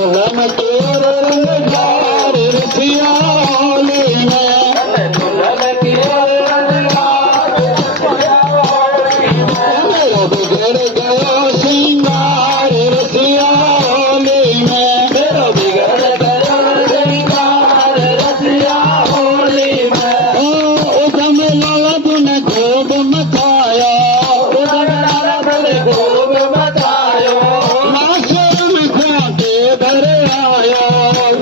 दुल्हन के रंग जार रसिया होली में दुल्हन के रंग जार रसिया होली में बिगड़ गया सिंगार रसिया होली में बिगड़ गया सिंगार रसिया होली में उदम ललब ने खूब मचाया उदम ललब ने खूब मचाया नाशर में खोटे धर आया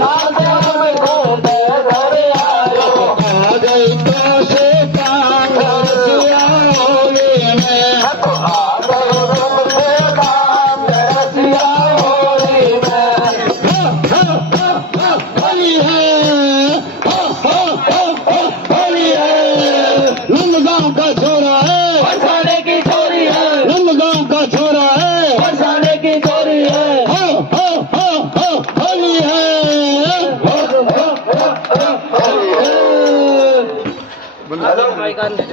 नाशर में खोटे धर आया आ गई तो से काम रसिया होली में आ गई तो से काम रसिया होली में होली है होली है नंदगांव का छोरा है बरसाने की छोरी है नंदगांव का छोरा है बरसाने की छोरी है होली है